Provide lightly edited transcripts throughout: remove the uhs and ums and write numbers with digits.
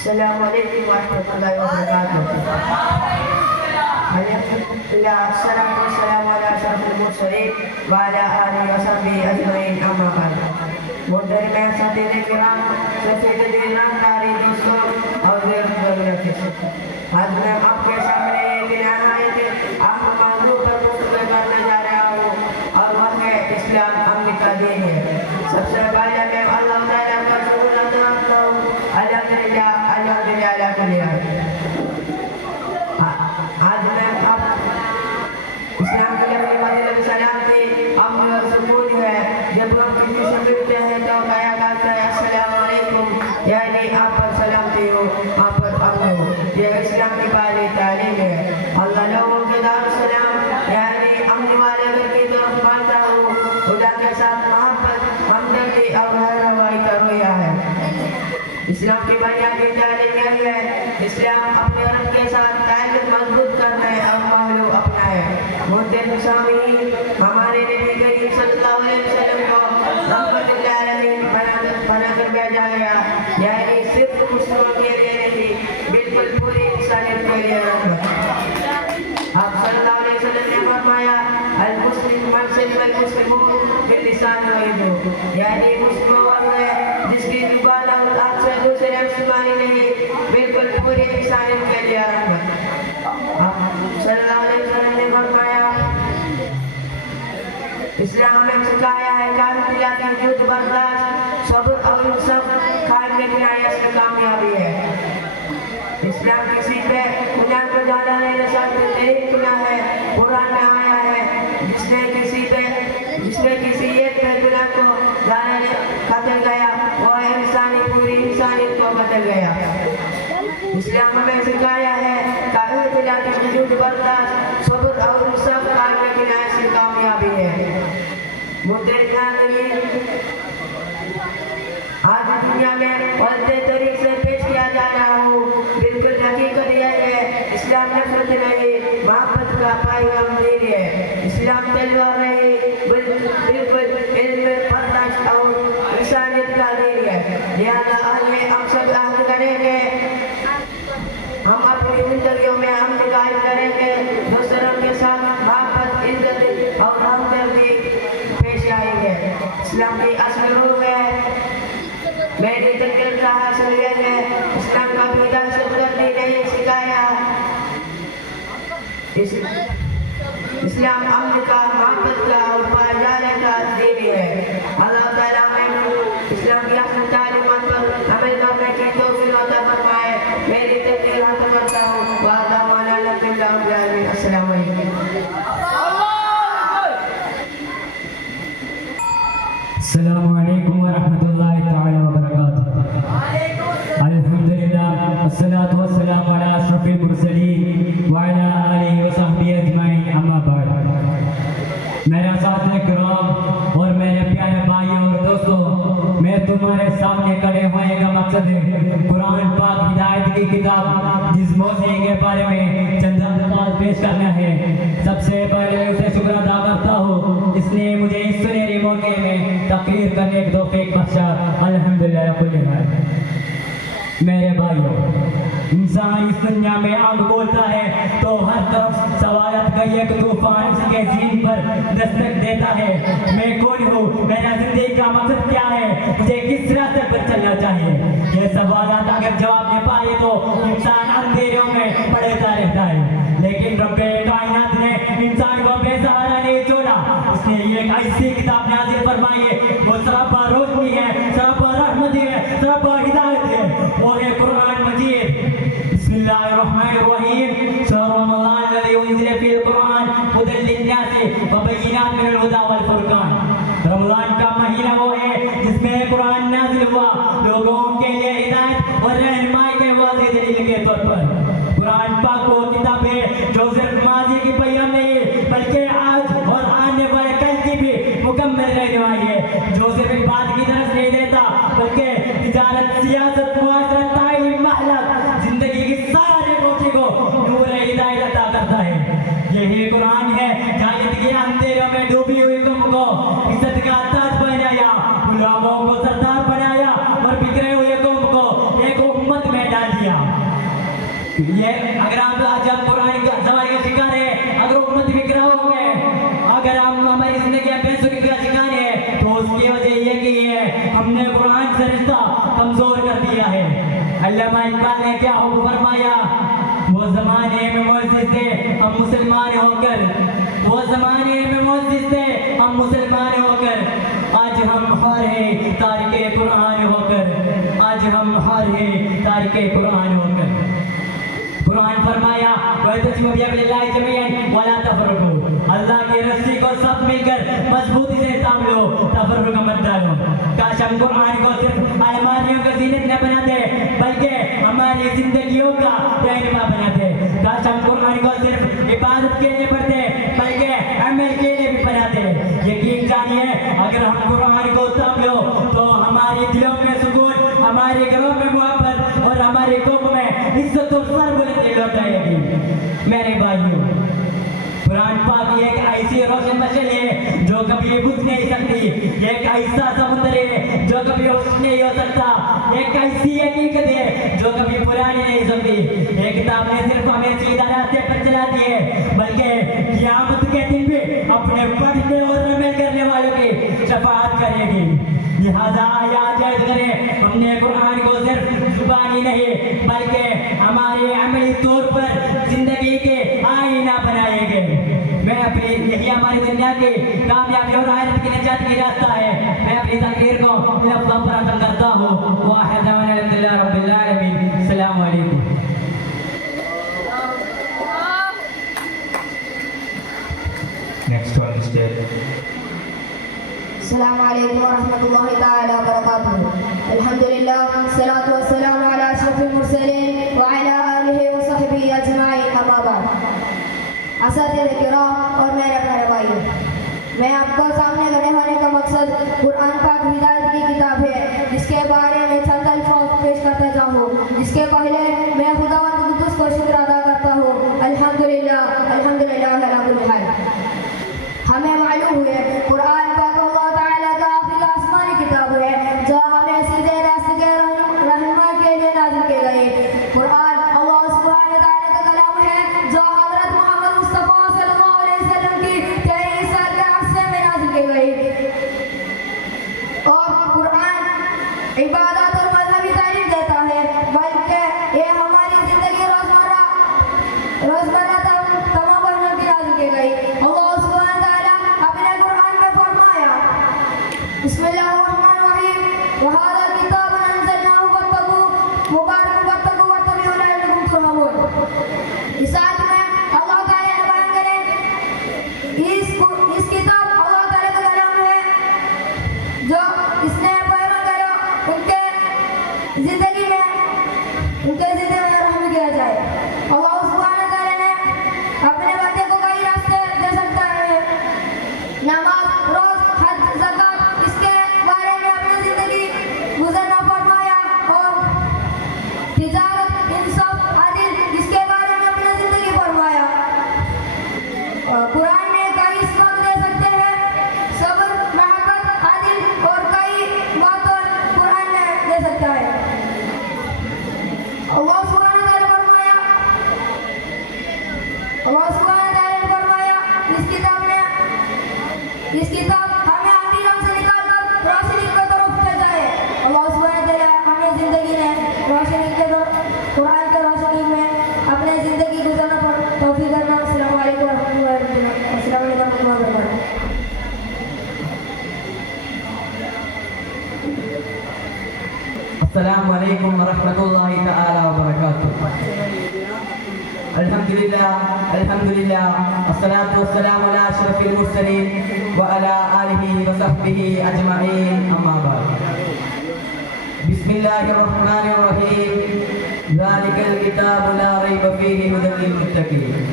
السلام علیکم ورحمۃ اللہ وبرکاتہ. الحمدللہ والصلاۃ والسلام علی اشرف المرسلین وعلی آلہ وصحبہ اجمعین اما بعد. محترم ساتھیان کرام، سفید دل رنگداری دوستوں اور آج میں آپ کے سامنے ایک نہایت اہم موضوع پر گفتگو کرنے جا رہا ہوں اور وہ ہے اسلام امن کا دین ہے. سب سے پہلے میں اللہ تعالیٰ کا شکر ادا کرتا ہوں. الحمدللہ علی کل حال. آج میں آپ اسلام کے لیے مطلب سلام کی امن اور سکون ہے. جب ہم کسی سے ملتے ہیں تو کہا جاتا ہے السلام علیکم، یعنی آپ پر سلامتی ہو، آپ پر امن ہو. یہ اسلام کی پہلی تعلیم ہے. اللہ لوگوں کے دار السلام یعنی امن والے گھر کی طرف مانتا ہوں. خدا کے ساتھ محبت، ہمدردی اور رہنمائی کا رویہ ہے. اسلام کی بنیادی تعلیم یہی ہے اسلام اپنے رب کے ساتھ تعلق مضبوط کرنا ہے اور معلوم اپنا ہے. محترم سامعین، ہمارے نبی کریم صلی اللہ علیہ وسلم کو رحمت للعالمین بنا کر بھیجا گیا، یعنی صرف مسلموں کے لیے نہیں بلکہ پوری انسانیت کے لیے رحمت. آپ صلی اللہ علیہ وسلم نے فرمایا المسلم من سلم المسلمون باللسان ویدہ، یعنی مسلم وہ ہے جس کی زبان اور ہاتھ سے دوسرے مسلمانی نہیں بالکل پوری انسانیت کے لیے رحمت. آپ صلی اللہ علیہ وسلم نے فرمایا اسلام میں سکھایا ہے کام دلا کی جد برداشت، صبر اور انصاف کھائے میں بنائی اصل کامیابی ہے. اسلام کسی پہ گناہ کو زیادہ نہیں رساتے، نہیں گناہ ہے. قرآن میں آیا ہے جس نے کسی ایک گناہ کو زیادہ قتل گیا وہ پوری انسانیت کو قتل گیا. اسلام ہمیں سکھایا ہے کہ دلا کی وجود برداشت، صبر اور انصاف کھائے میں بنائی اصل کامیابی ہے. محترم ناظرین، آج دنیا میں غلط طریق سے پیش کیا جا رہا ہوں. بالکل حقیقت یہ ہے اسلام نفرت نہیں، محبت کا پیغام دین ہے. اسلام تلوار نہیں بالکل علم، برداشت اور انسانیت کا دین ہے. لہذا آئیے ہم سب عہد کریں گے ہم اپنی زندگیوں میں امن قائم کریں گے، دوسروں کے ساتھ محبت، عزت اور ہمدردی پیش آئیں گے. اسلام کی اصل روح ہے. میری تقریر کا حاصل یہ ہے اسلام کا پیدا سکردی نہیں سکھایا. اسلام امن کا، محبت کا اور پائے جانے کا دین ہے. اللہ تعالیٰ میں اسلام کی اصل تعلیمات پر عمل کرنے کی توفیق عطا فرمائے. میری تقریر ختم کرتا ہوں. وعدہ مولانا السلام علیکم. السلام علیکم ورحمۃ اللہ تعالی وبرکاتہ. الحمدللہ والصلاۃ والسلام علی اشرف المرسلین وعلی آلہ وصحبہ اجمعین اما بعد. میرے ساتھ کرام اور میرے پیارے بھائیوں اور دوستوں، میں تمہارے سامنے کھڑے ہونے کا مقصد ہے قرآن پاک ہدایت کی کتاب جس موضوع کے بارے میں چند الفاظ پیش کرنا ہے. سب سے پہلے اسے شکر ادا کرتا ہوں اس نے مجھے اس سنہرے موقع میں تقریر کرنے کی توفیق بخشا. الحمدللہ کل حال. میرے بھائیوں، انسان اس دنیا میں آنکھ کھولتا ہے تو ہر طرف سوالات کا ایک طوفان اس کے ذہن پر دستک دیتا ہے. میں کون ہوں، میرا زندگی کا مقصد کیا ہے، مجھے کس راستے پر چلنا چاہیے. یہ سوالات اگر جواب نہ پائے تو انسان اندھیروں میں پڑتا رہتا ہے. لیکن رب کائنات نے انسان کو بے سہارا نہیں چھوڑا. اس نے ایک ایسی کتاب نازل فرمائی ہے وہ سراپا روشنی ہے، سراپا رحمت ہے، سراپا ہدایت ہے. وہ ہے قرآن مجید. بسم اللہ الرحمن الرحیم. شہر رمضان الذی انزل فیہ القرآن ھدی للناس وبینات من الھدی والفرقان. رمضان کا مہینہ وہ ہے جس میں قرآن نازل ہوا لوگوں کے لیے ہدایت اور رہنمائی کے واضح دلیل کے طور پر. قرآن پاک وہ کتاب ہے جو صرف ماضی کی پیغام نہیں بلکہ آج اور آنے والے کل کی بھی مکمل رہنمائی ہے. جو صرف بات کی طرف نہیں دیتا بلکہ تجارت، سیاست، معاشرت، تعلیم، محلت، زندگی کی سارے موقع کو نور ہدایت عطا کرتا ہے. یہی قرآن ہے جہالت کے اندھیروں میں ڈوبی ہوئی قوم کو عزت کا تاج بنایا، غلاموں کو سردار بنایا اور بکھرے ہوئے قوم کو ایک امت میں ڈال دیا. یہ اگر آپ آج ہم قرآن کا زمانے کا شکار ہے، اگر امت فکرہ ہو گئے، اگر ہم ہماری زندگی میں فکر کا شکار ہے تو اس کی وجہ یہ کہ ہم نے قرآن سے رشتہ کمزور کر دیا ہے۔ علامہ اقبال نے کیا فرمایا، وہ زمانے میں معزز تھے ہم مسلمان ہو کر، وہ زمانے میں معزز تھے ہم مسلمان ہو کر، آج ہم خار ہیں تارک قرآن ہو کر، آج ہم خار ہیں تارک قرآن ہو کر۔ قرآن فرمایا وَاعْتَصِمُوا بِحَبْلِ اللَّهِ جَمِيعًا وَلَا تَفَرَّقُوا، اللہ کی رسی کو سب مل کر مضبوطی سے تھام لو، تفرق مت ڈالو۔ کاش ہم قرآن کو صرف الماریوں کا زینت نہ بناتے بلکہ ہماری زندگیوں کا رہنما بناتے۔ کاش ہم قرآن کو صرف عبادت کے لیے پڑھتے بلکہ عمل کے لیے بھی بناتے۔ یقین جانیے اگر ہم قرآن کو تھام لو تو ہماری دلوں میں سکون، ہمارے گھروں میں محبت اور ہماری قوم میں عزت و سر بلندی لوٹ آئے گی۔ میرے بھائیوں، قرآن پاک ایک ایسی روشن مشعل ہے جو کبھی بجھ نہیں سکتی، ایک ایسا سمندر ہے جو کبھی خشک نہیں ہو سکتا، ایک ایسی حقیقت ہے جو کبھی پرانی نہیں سکتی۔ ایک کتاب نے صرف ہمیں سیدھا راستے پر چلاتی ہے بلکہ قیامت کے دن بھی اپنے پڑھنے اور عمل کرنے والوں کی شفاعت کرے گی۔ لہذا آیا عہد کریں ہم نے قرآن کو صرف زبانی نہیں بلکہ ہمارے عملی طور پر زندگی کے آئینہ بنائیں گے۔ میں اپنی یہی ہماری دنیا کی کامیابی اور آخرت کی نجات کی راستہ ہے۔ میں اپنی تقریر کو ان افضل پر ختم کرتا ہوں۔ واحد دعوانا الحمدللہ رب العالمین۔ السلام علیکم۔ Next on the stage. السلام علیکم ورحمۃ اللہ تعالی وبرکاتہ۔ الحمدللہ والصلاۃ والسلام علی اشرف المرسلین وعلی آلہ وصحبہ اجمعین، اما بعد۔ اساتذہ کرام اور میرے پیارے بھائیوں، میں آپ کو سامنے کھڑے ہونے کا مقصد قرآن پاک ہدایت کی کتاب ہے جس کے بارے میں چند الفاظ پیش کرتا جاؤں۔ جس کے پہلے میں خداوند قدوس کو شکر ادا کرتا ہوں۔ الحمدللہ الحمدللہ علی کل حال۔ ہمیں معلوم ہے قرآن پاک اللہ تعالیٰ کا آخری آسمانی کتاب ہے جو ہمیں سیدھے راستے کے رہنما کے لیے نازل کی گئی۔ قرآن اللہ سبحانہ تعالیٰ کا کلام ہے جو حضرت محمد مصطفیٰ صلی اللہ علیہ وسلم کی 23 سال کے عرصے میں نازل کی گئی۔ اور قرآن عبادت اور مذہبی تعلیم دیتا ہے بلکہ یہ ہماری زندگی روزمرہ تمام پہلوؤں کی نازل کی گئی۔ اللہ سبحانہ تعالیٰ اپنے قرآن میں فرمایا بسم اللہ الرحمن الرحیم وَهَذَا كِتَابٌ أَنزَلْنَاهُ فَاتَّقُوهُ مُبَارَكٌ فَاتَّقُوهُ وَاتَّبِعُوا لَعَلَّكُمْ تُرْحَمُونَ۔ اس آیت میں اللہ تعالیٰ نے بیان کرے اس کتاب اللہ تعالیٰ کا کلام ہے جو اس نے پیروں کرو ان کے زندگی میں رحم کیا جائے۔ اللہ سبحانہ تعالیٰ نے اپنے بندے کو کئی راستے دے سکتا ہے، نماز، روز، حج، زکات، اس کے بارے میں اپنی زندگی گزرنا فرمایا، اور تجارت، انصاف، عدل، اس کے بارے میں اپنی زندگی فرمایا۔ قرآن میں کئی سبق دے سکتے ہیں، صبر، محبت، عدل اور کئی باتوں قرآن میں دے سکتا ہے۔ اللہ سبحانہ تعالیٰ نے فرمایا اس کتاب ہمیں اندھیروں سے نکال کر روشنی کی طرف لے جائے۔ اللہ سبحانہ تعالیٰ ہمیں زندگی میں روشنی کے قرآن کے روشنی میں اپنے زندگی گزارنا پر توفیق کرنا۔ السلام علیکم ورحمۃ اللہ وبرکاتہ۔ السلام علیکم ورحمۃ اللہ وبرکاتہ۔ السلام علیکم ورحمۃ اللہ تعالی وبرکاتہ۔ الحمدللہ الحمدللہ والصلاة والسلام علی اشرف المرسلین وعلی آلہ وصحبہ اجمعین، اما بعد۔ بسم اللہ الرحمن الرحیم، ذالک الکتاب لا ریب فیہ ھدی للمتقین۔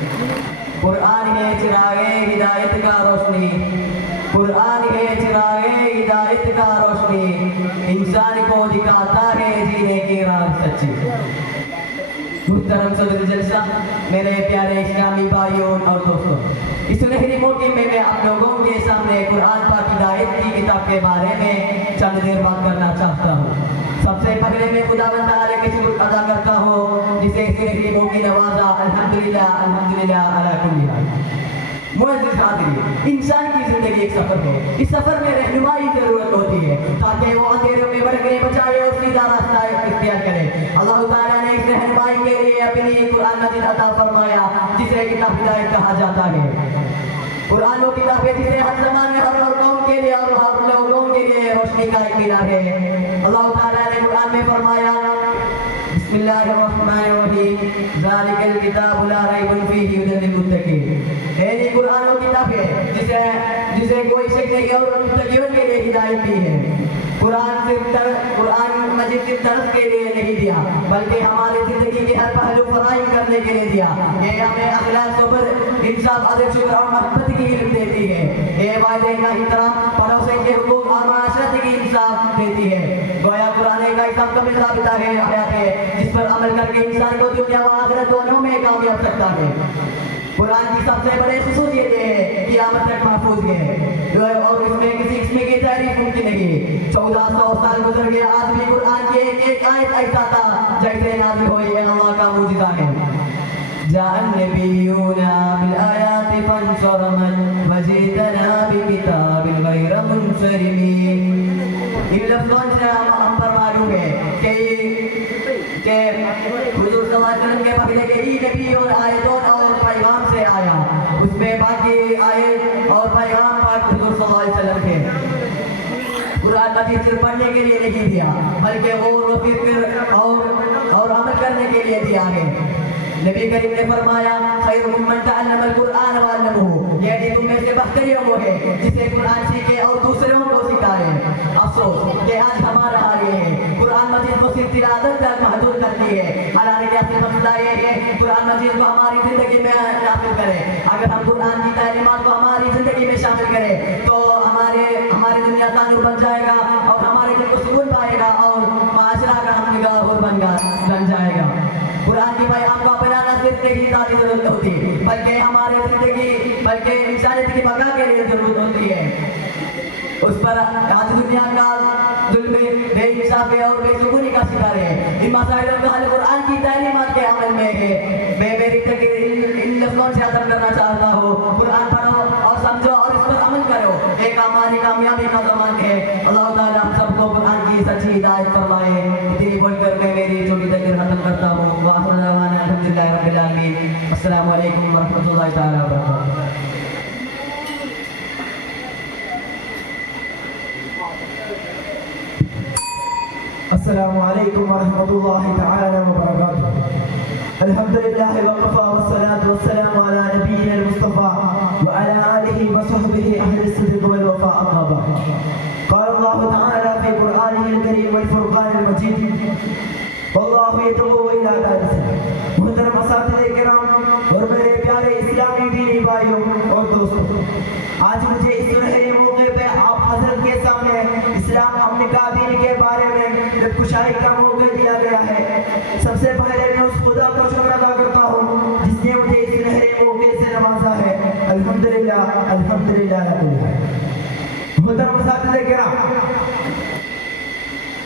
قرآن ہے چراغ ہدایت کا روشنی، قرآن ہے چراغ ہدایت کا روشنی، انسان کو دکھاتا ہے جینے کی راہ سچی۔ محترم صدر جلسہ، میرے پیارے اسلامی بھائیوں اور دوستوں، اس سنہری موقع میں آپ لوگوں کے سامنے قرآن پاک ہدایت کی کتاب کے بارے میں چند دیر بات کرنا چاہتا ہوں۔ سب سے پہلے میں خداوند تعالیٰ کے شکر ادا کرتا ہوں جس اسے سنہری موقع نوازا. الحمدللہ الحمدللہ علی کل حال. معزز حاضرین، انسان کی زندگی ایک سفر ہے. اس سفر میں رہنمائی ضرورت ہوتی ہے تاکہ وہ اندھیروں میں بھٹکنے بچائے اور سیدھا راستہ اختیار کرے. اللہ تعالیٰ نے اس رہنمائی کے لیے اپنی قرآن مجید عطا فرمایا جسے کتاب ہدایت کہا جاتا ہے. قرآن وہ کتاب ہے جسے ہر زمان میں ہر قوم کے لیے اور ہر لوگوں کے لیے روشنی کا ایک مینار ہے. اللہ تعالیٰ نے قرآن میں فرمایا بسم اللہ الرحمن الرحیم ذالک الکتاب لا ریب فیہ ھدی للمتقین. یہ قرآن وہ کتاب ہے جسے کوئی شک نہیں اور متقیوں کے لیے ہدایت دی ہے. قرآن مجید صرف طرف کے لیے نہیں دیا بلکہ ہمارے زندگی کے ہر پہلو فراہم کرنے کے لیے دیا. یہ ہمیں اخلاق صبر انصاف عدل شکر اور محبت کی علم دیتی ہے. یہ والدین کا احترام پڑوسیوں کے حقوق اور معاشرت کی انصاف دیتی ہے. گویا قرآن کا ایک کامل ضابطہ ہے حیات ہے جس پر عمل کر کے انسان کو دنیا و آخرت دونوں میں کامیاب سکتا ہے. قرآن کی سب سے بڑی خصوصیت یہ ہے کہ قیامت تک محفوظ ہے اور اس میں کسی قسم کی تحریف ممکن نہیں ہے. 1400 سال گزر گیا آج بھی قرآن کی ایک آیت ایسا تھا جیسے نازل ہوئی ہے. اللہ کا معجزہ ہے. جاء النبیون بالآیات فانصرمت وجئتنا بکتاب غیر منصرم. ان لفظوں سے ہم پر معلوم ہے کہ حضور صلی اللہ علیہ وسلم کے پہلے کے ہی نبی اور آیتوں اور پیغام سے آیا. اس میں باقی آیت اور پیغام پاک حضور صلی اللہ علیہ وسلم کے. قرآن مجید صرف پڑھنے کے لیے نہیں دیا بلکہ غور و فکر اور عمل کرنے کے لیے دیا ہے. نبی کریم نے فرمایا خیرکم من تعلم القرآن وعلمہ. یعنی تم میں سے بہترین وہ ہے جسے قرآن سیکھے اور دوسروں کو سکھائے. افسوس کہ آج ہمارا حال یہ ہے قرآن مجید کو صرف تلاوت تک محدود کرتی ہے. حالانکہ اصل مسئلہ یہ ہے قرآن مجید کو ہماری زندگی میں شامل کرے. اگر ہم قرآن کی تعلیمات کو ہماری زندگی میں شامل کریں تو ہماری دنیا کا نور بن جائے گا اور ہمارے دل کو سکون پائے گا اور معاشرہ کا ہم نگاہ بن جائے گا. قرآن کی پیغام کو اپنانا صرف نہیں ذاتی ضرورت ہوتی بلکہ ہمارے زندگی بلکہ انسانیت کی بقا کے لیے ضرورت ہوتی ہے. اس پر آج دنیا کا ظلم بے انصافی اور بے سکونی کا شکار ہے. ان مسائل کا حل قرآن کی تعلیمات کے عمل میں ہے. میں میری تقریر ان لفظوں سے ختم کرنا چاہتا ہوں. قرآن پڑھو اور سمجھو اور اس پر عمل کرو. ایک ہماری کامیابی کا زمان ہے. اللہ تعالیٰ ہم سب کو قرآن کی سچی ہدایت فرمائے. اتنی بول کر میں میری چھوٹی تقریر ختم کرتا ہوں. وآخر دعوانا الحمدللہ رب العالمین. السلام علیکم ورحمۃ اللہ تعالیٰ وبرکاتہ. السلام علیکم ورحمۃ اللہ تعالی وبرکاتہ. الحمد للہ وقفا والصلاة والسلام علی نبینا المصطفى وعلى آلہ وصحبہ اہل الصدق والوفاء. اما بعد قال اللہ تعالی فی قرآنہ الکریم والفرقان المجید واللہ یدعو الی دار السلام. محترم اساتذہ کرام اور میرے پیارے اسلامی دینی بھائیوں اور دوستوں، آج مجھے اس سنہرے موقع پہ آپ حضرت کے سامنے اسلام امن کا دین کے بارے میں کشائی کا موقع دیا گیا ہے. سب سے پہلے میں اس خدا کا شکر ادا کرتا ہوں جس نے مجھے اس سنہرے موقع سے نوازا ہے. الحمدللہ الحمدللہ. محترم اساتذہ کرام،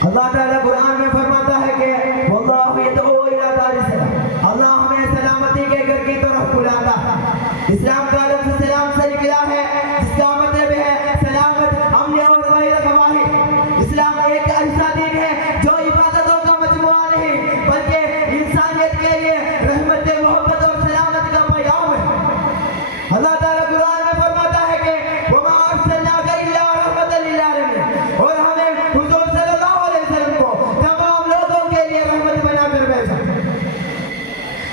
اللہ تعالیٰ قرآن میں فرماتا ہے کہ واللہ یدعو الی دار السلام. اللہ ہمیں سلامتی کے گھر کی طرف بلاتا ہے. اسلام کا لفظ سلام سے نکلا ہے جس کا مطلب ہے سلامت، امن اور غیر خواہی. اسلام ایک ایسا دین ہے جو عبادتوں کا مجموعہ نہیں بلکہ انسانیت کے لیے رحمت، محبت اور سلامت کا پیغام ہے. اللہ تعالیٰ قرآن میں فرماتا ہے کہ وما ارسلناک الا رحمۃ للعالمین. اور ہمیں حضور صلی اللہ علیہ وسلم کو تمام لوگوں کے لیے رحمت بنا کر بھیجا.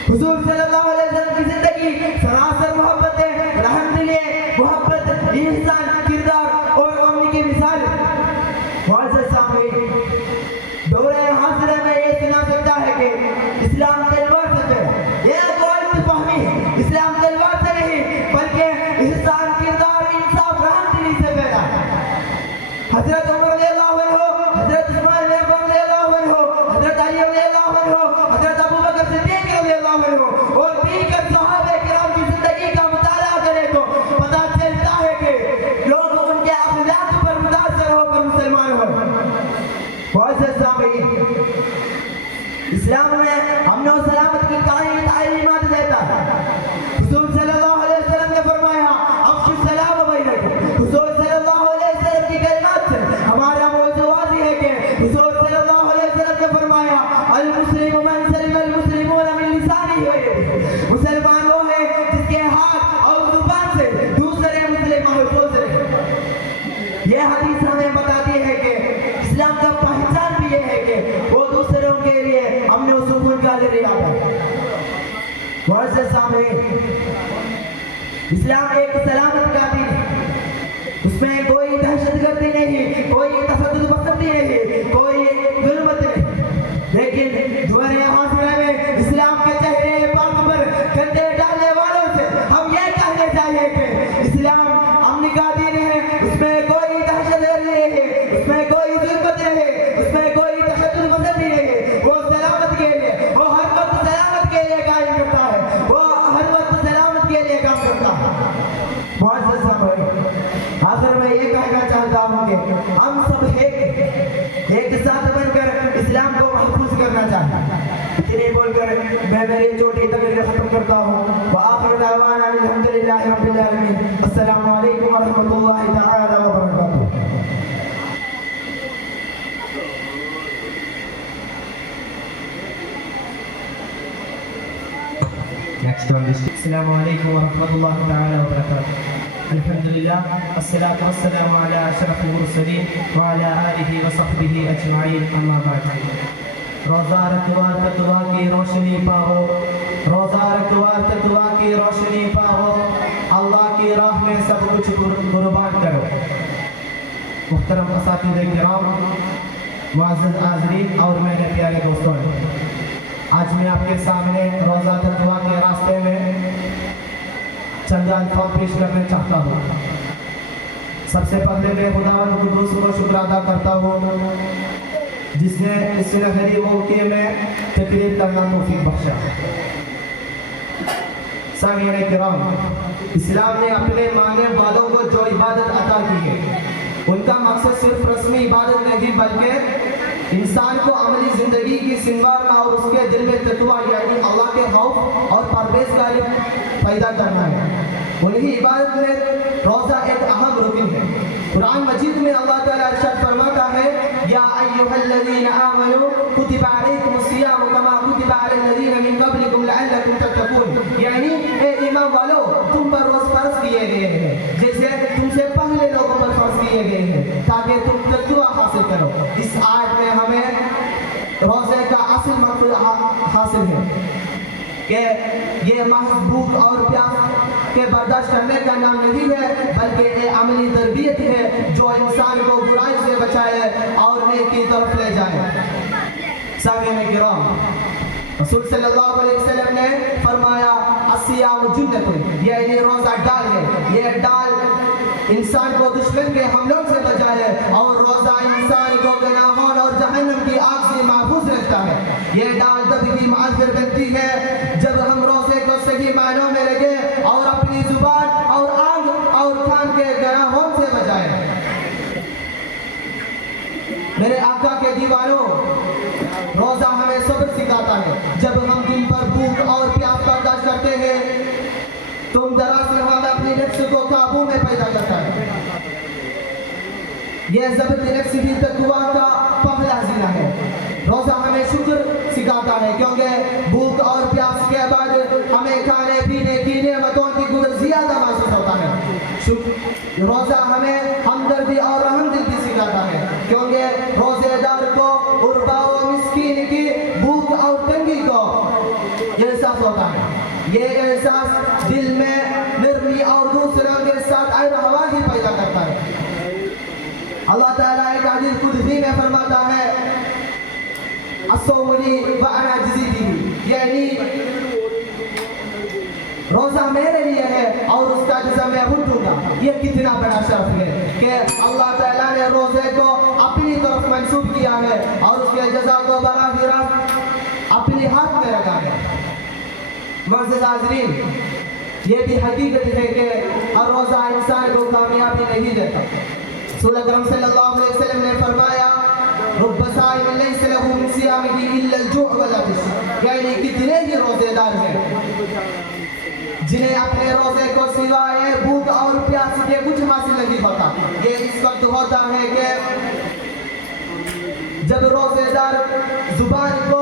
حضور صلی اللہ علیہ وسلم کی زندگی سراسر محبت ہے، رحم دلی، محبت، احسان، کردار اور امن کی مثال. معزز سامعین، دورہ حاضرہ میں یہ سنا سکتا ہے کہ اسلام تلوار سے پیدا. یہ غلط فہمی ہے. اسلام تلوار سے نہیں بلکہ احسان، کردار، انصاف، رحم دلی سے پیدا ہے. حضرت عمر رضی اللہ عنہ، حضرت عثمان رضی اللہ عنہ، حضرت علی رضی اللہ عنہ، حضرت ابوبکر صدیق رضی اللہ عنہ اور دیگر صحابہ کرام کی زندگی کا مطالعہ کرے تو پتہ چلتا ہے کہ لوگ ان کے اخلاق پر متاثر ہو کر مسلمان ہوئے. معزز سامعین، اسلام میں امن و سلامت کی المسلم من سلم المسلمون من لسانه ويده مسلمان وہ ہے جس کے ہاتھ اور زبان سے دوسرے مسلم محفوظ رہے یہ حدیث ہمیں بتاتی ہے کہ اسلام کا پہچان بھی یہ ہے کہ وہ دوسروں کے لیے امن و سکون کا ذریعہ ہے معزز سامعین اسلام ایک سلامت کا دین ہے اس میں کوئی دہشت گردی نہیں کوئی تشدد پسندی نہیں کوئی ظلمت نہیں لیکن دوبارہ حوصلے میں اسلام کے چہرے پاک پر گندے ڈالنے والوں سے ہم یہ کہنے چاہیے کہ اسلام امن کا دین ہے اس میں کوئی دہشت گردی نہیں ہے اس میں کوئی ظلمت نہیں ہے اس میں کوئی تشدد پسندی نہیں ہے وہ سلامت کے لیے وہ ہر وقت سلامت کے لیے قائم کرتا ہے وہ ہر وقت سلامت کے لیے کام کرتا ہے معزز سامعین آخر میں یہ کہنا چاہتا ہوں کہ ہم سب ایک ساتھ بن کر اسلام کو محفوظ کرنا چاہتے اتنی بول کر میں میری چھوٹی تقریر ختم کرتا ہوں وآخر دعوانا الحمدللہ رب العالمین السلام علیکم ورحمۃ اللہ تعالی وبرکاتہ Next on this. السلام عليكم ورحمة الله تعالى وبركاته. الحمد لله والصلاة والسلام على أشرف المرسلين وعلى آله وصحبه أجمعين أما بعد. روزہ رتوار تتوا کی روشنی پاؤ روزہ رتوار تتوا کی روشنی پاؤ اللہ کی راہ میں سب کچھ قربان کرو. محترم اساتذہ کرام معزز حاضرین اور میرے پیارے دوستوں آج میں آپ کے سامنے روزہ تقویٰ کے راستے میں چند الفاظ پیش کرنا چاہتا ہوں. سب سے پہلے میں خداوند قدوس کو شکر ادا کرتا ہوں جس نے اس سنہری موقع میں تقریر کرنا توفیق بخشا. سامعین کرام اسلام نے اپنے ماننے والوں کو جو عبادت عطا کی ہے ان کا مقصد صرف رسمی عبادت نہیں بلکہ انسان کو عملی زندگی کی سنوارنا اور اس کے دل میں تقویٰ یعنی اللہ کے خوف اور پرہیزگاری پیدا کرنا ہے. انہی عبادت میں روزہ ایک اہم رکن ہے. قرآن مجید میں اللہ تعالیٰ ارشاد فرماتا ہے یا ایھا الذین آمنوا کتب علیکم الصیام کما کتب علی الذین من قبلکم لعلکم تتقون یعنی اے ایمان والو تم پر روز فرض کیے گئے ہیں جیسے تم سے پہلے لوگوں پر فرض کیے گئے ہیں تاکہ تم تقویٰ حاصل کرو. اس آیت میں ہمیں روزے کا اصل مقصد حاصل ہے کہ یہ محض بھوک اور پیاس کے برداشت کرنے کا نام نہیں ہے بلکہ یہ عملی تربیت ہے جو انسان کو برائی سے بچائے اور نیکی کی طرف لے جائے. سامعین کرام رسول صلی اللہ علیہ وسلم نے فرمایا الصیام جنۃ یعنی روزہ ڈال ہے. یہ ڈال انسان کو دشمن کے حملوں سے بچائے اور روزہ انسان کو گناہوں اور جہنم کی آگ سے محفوظ رکھتا ہے. یہ ڈال تب ہی مؤثر بنتی ہے جب ہم روزے کو صحیح معنوں میں لگے اور اپنی زبان اور آنکھ اور کان کے گناہوں سے بچائے. میرے آقا کے دیوانوں روزہ ہمیں صبر سکھاتا ہے. جب ہم دن پر بھوک اور پیاس برداشت کرتے ہیں تم دراصل ہم اپنی نفس کو قابو میں پیدا کرتا ہے. یہ ضبط نفس بھی تقویٰ کا پہلا زینہ ہے. روزہ ہمیں شکر سکھاتا ہے کیونکہ بھوک اور پیاس کے بعد ہمیں کھانے پینے کی نعمتوں کی قدر زیادہ محسوس ہوتا ہے. روزہ ہمیں ہمدردی اور رحم دل بھی سکھاتا ہے کیونکہ روزے دار کو غربا و مسکین کی بھوک اور تنگی کو احساس ہوتا ہے. یہ احساس دل میں نرمی اور دوسروں کے ساتھ عین ہوا ہی پیدا کرتا ہے. اللہ تعالیٰ ایک حدیث قدسی میں فرماتا ہے الصوم لی وانا اجزی بہ یعنی روزہ میرے لیے ہے اور اس کا جزا میں خود دوں گا. یہ کتنا بڑا شرف ہے کہ اللہ تعالیٰ نے روزے کو اپنی طرف منسوب کیا ہے اور اس کے جزا کو براہ راست اپنے ہاتھ میں رکھا ہے. معزز حاضرین یہ بھی حقیقت ہے کہ ہر روزہ انسان کو کامیابی نہیں دیتا. رسول اکرم صلی اللہ علیہ وسلم نے فرمایا رب صائم لیس له من صیامه الا الجوع والعطش یعنی کتنے ہی روزے دار ہیں جنہیں اپنے روزے کو سوائے بھوک اور پیاس کے کچھ حاصل نہیں ہوتا. یہ اس وقت ہوتا ہے کہ جب روزے دار زبان کو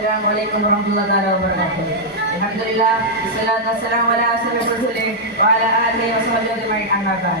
Assalamualaikum warahmatullahi wabarakatuh. Alhamdulillah, wassalatu wassalamu ala asyrafil mursalin wa ala alihi wa sahbihi ajma'in amma ba'd.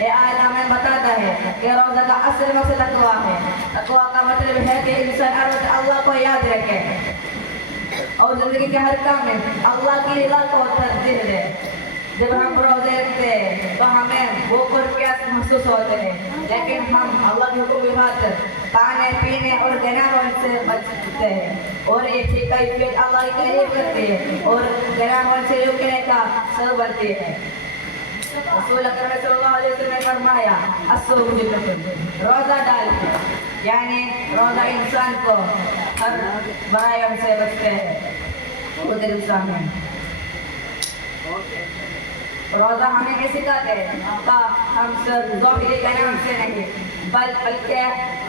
یہ آیت ہمیں بتاتا ہے کہ روزہ کا اصل مقصد تقویٰ ہے. تقویٰ کا مطلب ہے کہ انسان ہر وقت اللہ کو یاد رکھے اور زندگی کے ہر کام میں اللہ کی رضا کو ترجیح دے. جب ہم روزے رکھتے ہیں تو ہمیں بھوک اور پیاس محسوس ہوتے ہیں، لیکن ہم اللہ کے حکم کی خاطر کھانے پینے اور گناہوں سے بچتے ہیں اور ایک ہی کیفیت اللہ کے قریب کرتے ہیں اور گناہوں سے روکنے کا سبب بنتی ہے. رسول اکرم صلی اللہ علیہ وسلم نے فرمایا الصوم جنۃ، روزہ ڈال کے یعنی روزہ انسان کو ہر برائیوں سے بچتے ہیں. خود انسان ہے روزہ ہمیں یہ سکھاتے ہیں کہ ہم صرف ظاہری گناہوں سے نہیں بلکہ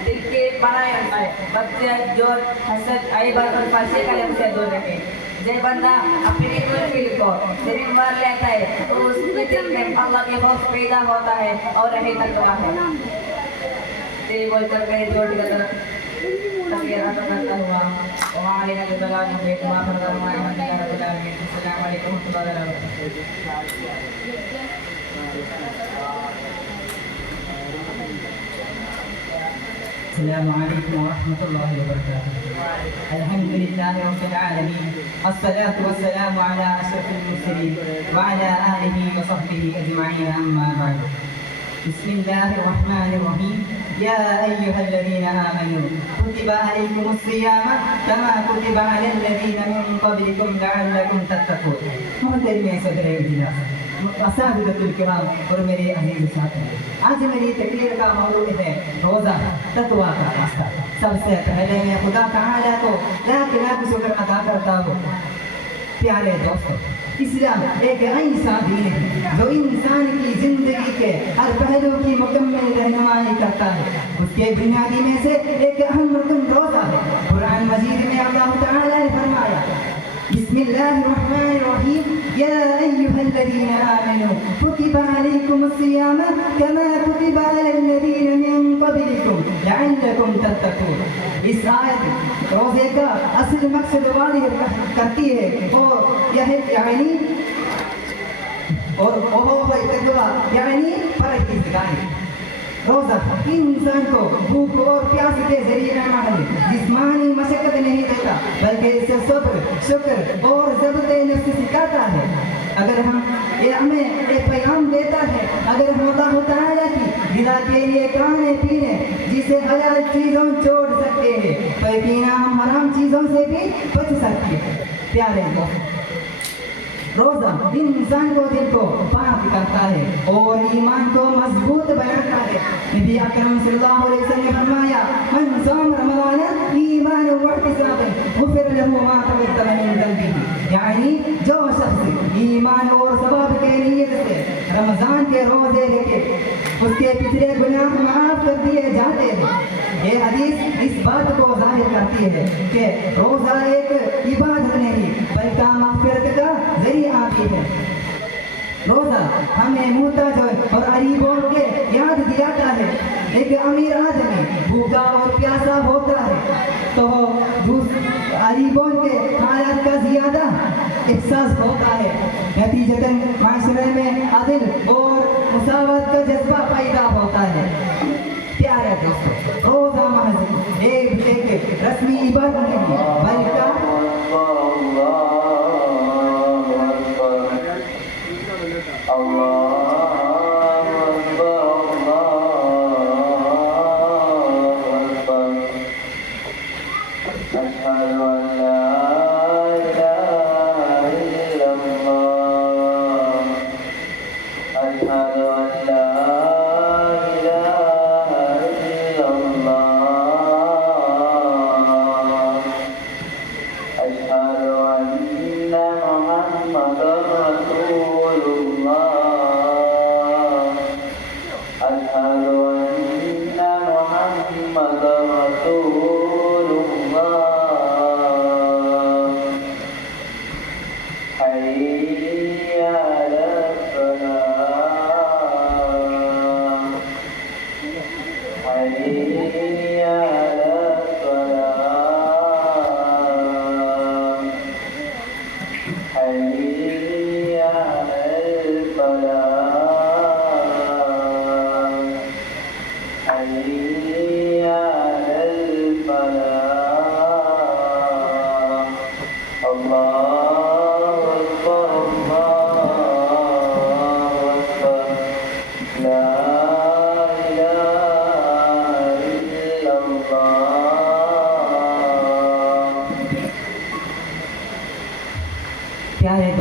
دل کے برائیوں سے بچے، جور، حسد، غیبت اور فحشی کلام سے دور رہیں. جب بندہ اپنی دل کو صرف مار لیتا ہے تو اس کے دل میں اللہ کے خوف پیدا ہوتا ہے اور یہی تقویٰ ہے. یہ بول کر میرے جوڑ کا طرف تقریر عطا کرتا ہوا وہاں علیہ نبی بلال بیت ماں فرمان الحمد للہ رب العالمین. السلام علیکم ورحمۃ اللہ وبرکاتہ. السلام علیکم ورحمۃ اللہ وبرکاتہ. الحمد للہ رب العالمین، الصلاة والسلام علی اشرف المرسلین وعلی آلہ وصحبہ اجمعین، اما بعد. بسم اللہ الرحمن الرحیم. یا ایہا الذین آمنوا کتب علیکم الصیام کما کتب علی الذین من قبلکم لعلکم تتقون. محترم صدر اجلاس، اساتذۃ الکرام اور میرے عزیز ساتھی، آج میری تقریر کا موضوع ہے روزہ تقویٰ کا راستہ. سب سے پہلے میں خدا تعالیٰ کو لاکھ لاکھ شکر ادا کرتا ہوں. پیارے دوستو، اسلام ایک ایسا دین ہے جو انسان کی زندگی کے ہر پہلو کی مکمل رہنمائی کرتا ہے. اس کے بنیادی میں سے ایک اہم رکن روزہ ہے. قرآن مجید میں اللہ تعالیٰ نے فرمایا بسم اللہ الرحمن الرحیم یا ایہا الذین آمنوا کتب علیکم الصیام کما کتب علی الذین من قبلکم لعلکم تتقون. اس آیت روزے کا اصل مقصد واضح کرتی ہے اور یہ یعنی پرہیزگاری. روزہ انسان کو بھوک اور پیاس کے ذریعے جسمانی مشقت نہیں دیتا بلکہ اسے صبر، شکر اور ضبط نفس سکھاتا ہے. اگر ہمیں ایک پیغام دیتا ہے، اگر ہم اللہ تعالیٰ کی رضا کے لیے کھانے پینے جسے حلال چیزوں چھوڑ سکتے ہیں تو یقینا ہم حرام چیزوں سے بھی بچ سکتے ہیں. پیارے دوست، روزہ انسان کو دل کو پاک کرتا ہے اور ایمان کو مضبوط بناتا ہے. نبی اکرم صلی اللہ علیہ وسلم نے فرمایا من صام رمضان ایمانا واحتسابا غفر له ما تقدم من ذنبه. یعنی جو شخص ایمان اور ثواب کے نیت سے رمضان کے روزے رکھے اس کے پچھلے گناہ معاف کر دیے جاتے ہیں. یہ حدیث اس بات کو ظاہر کرتی ہے کہ روزہ ایک عبادت نہیں بلکہ مغفرت کا ذریعہ بھی ہے. روزہ ہمیں محتاج اور غریبوں کے یاد دلاتا ہے. ایک امیر آدمی بھوکا اور پیاسا ہوتا ہے تو غریبوں کے حالات کا زیادہ احساس ہوتا ہے. نتیجتاً معاشرے میں عدل اور مساوات کا جذبہ پیدا ہوتا ہے. پیارے دوستو، روزہ محض ایک رسمی عبادت نہیں بلکہ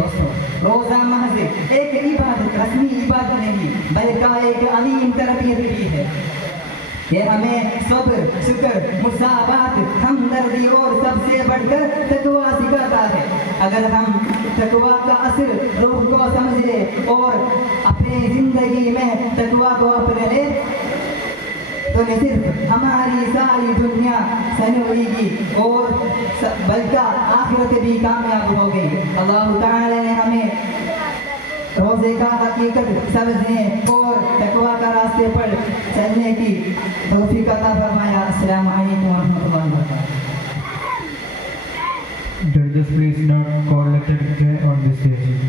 دوستوں، روزہ محض ایک عبادت، رسمی عبادت نہیں بلکہ ایک عظیم تربیت بھی ہے۔ یہ ہمیں صبر، شکر، مساوات، ہمدردی اور سب سے بڑھ کر تقویٰ سکھاتا ہے۔ اگر ہم تقویٰ کا اصل روح کو سمجھ لیں اور اپنی زندگی میں تقویٰ کو اپنے لیں تو نہ صرف ہماری ساری دنیا سنوری گی اور بلکہ آخرت بھی کامیاب ہوگی۔ اللہ تعالی نے ہمیں روزے کا حقیقت سمجھنے اور تقویٰ کا راستے پر چلنے کی توفیق عطا فرمایا۔ السلام علیکم ورحمۃ اللہ وبرکاتہ۔ Judges, please not call letter J on the stage.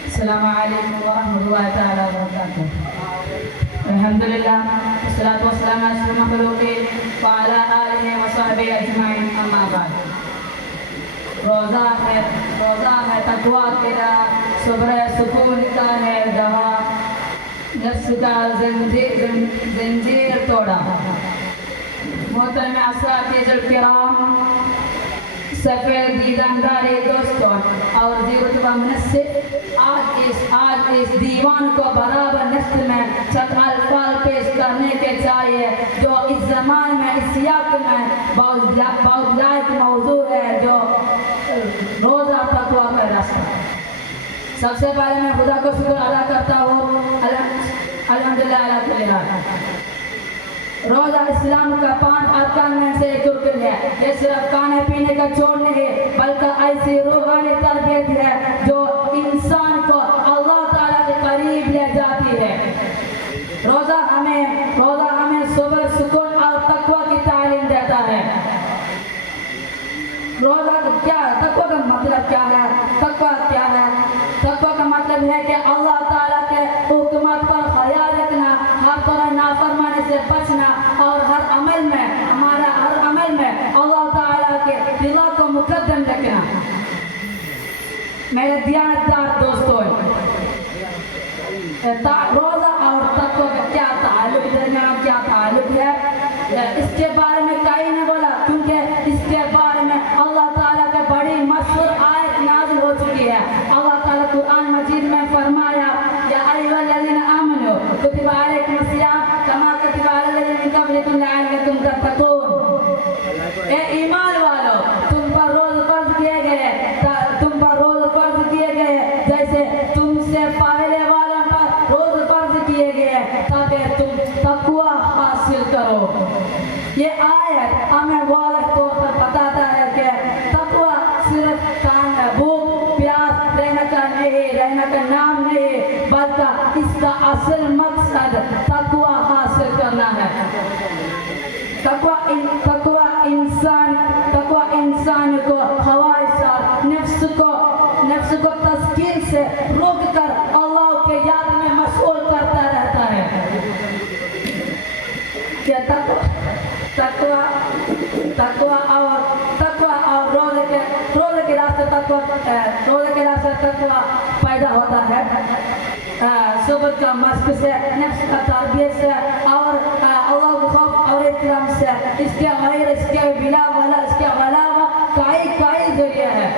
السلام علیکم ورحمۃ اللہ تعالی وبرکاتہ۔ الحمدللہ والصلاۃ والسلام علی اشرف المخلوقین وعلی آلہ وصحبہ اجمعین، اما بعد۔ روزہ ہے تقویٰ کی راہ، صبر سکون کا ہے دوا، نفس کا زنجیر توڑا۔ محترم اساتذہ الکرام، سفید دیدنداری دوستوں اور رتبہ منصف، آج اس دیوان کو برابر نسل میں چند الفاظ پیش کرنے کے چاہیے جو اس زمان میں اس سیاق میں بہت لائق موضوع ہے، جو روزہ تقویٰ کا راستہ۔ سب سے پہلے میں خدا کو شکر ادا کرتا ہوں، الحمدللہ علی کل حال۔ روزہ اسلام کا 5 ارکان میں سے ایک رکن ہے۔ یہ صرف کھانے پینے کا چھوڑ نہیں ہے بلکہ ایسی روحانی تربیت ہے جو انسان کو اللہ تعالیٰ کے قریب لے جاتی ہے۔ روزہ ہمیں صبر، سکون اور تقویٰ کی تعلیم دیتا ہے۔ روزہ کیا ہے؟ تقویٰ کا مطلب کیا ہے؟ تقویٰ کا مطلب ہے کہ اللہ تعالیٰ کے حکمات پر خیال رکھنا، ہر طرح نافرمانی سے بچنا اور ہر عمل میں اللہ تعالیٰ کے رضا کو مقدم رکھنا۔ میرے دیانتدار دوستوں، روزہ اور تقویٰ کا کیا تعلق ہے؟ اس کے بارے میں کہیں نے بولا، کیونکہ اس کے بارے میں اللہ تعالیٰ کا بڑی مشہور آیت نازل ہو چکی ہے۔ اللہ تعالیٰ قرآن مجید میں فرمایا، یا ایھا الذین آمنوا کتب علیکم الصیام کما کتب علی الذین من قبلکم لعلکم تتقون۔ اے ایمان والو، تم پر روز فرض کیے گئے جیسے تم سے پہلے والوں پر روز فرض کیے گئے تاکہ تم تقویٰ حاصل کرو۔ یہ آیت ہمیں واضح طور پر بتاتا ہے کہ تقویٰ صرف بھوک پیاس رہنے کا نام نہیں بلکہ اس کا اصل مقصد تقویٰ حاصل کرنا ہے۔ تقویٰ انسان کو خواہشات نفس کو تزکیے سے روک کر اللہ کے یاد میں مشغول کرتا رہتا ہے۔ کہ تقویٰ اور روزے کے راستے تقویٰ پیدا ہوتا ہے۔ صبر کا مشق سے، نفس کا تربیت سے اور اللہ کے خوف اور احترام سے، اس کے غیر، اس کے بلا والا، اس کے علاوہ کئی ذریعے ہیں۔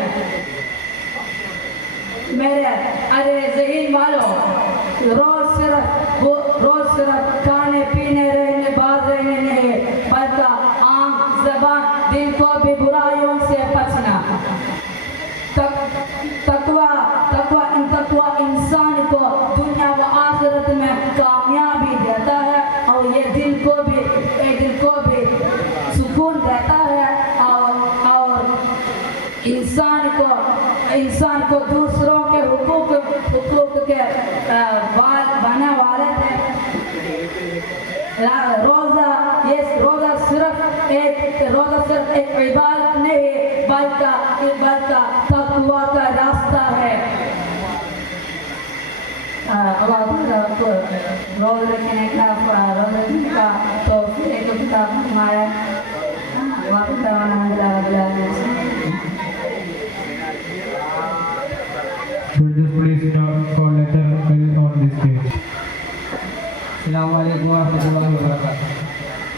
میرے ارے ذہین والوں، روز صرف کھانے پینے رہنے باز رہنے نہیں بلکہ آنکھ، زبان، دل کو بھی برائیوں سے بچنا۔ تقویٰ انسان کو دنیا و آخرت میں کامیابی دیتا ہے اور یہ دل کو بھی سکون دیتا ہے اور انسان کو دوسروں کے حقوق کے بننے والے تھے۔ روزہ صرف ایک عبادت نہیں بلکہ تقویٰ کا راستہ ہے۔ اللہ تعالیٰ کو روزہ رکھنے کا توفیق عطا فرمائے۔ واقعہ الحمد للہ رب العالمین۔ Judges, please not call letter L on the stage. السلام علیکم ورحمۃ اللہ وبرکاتہ۔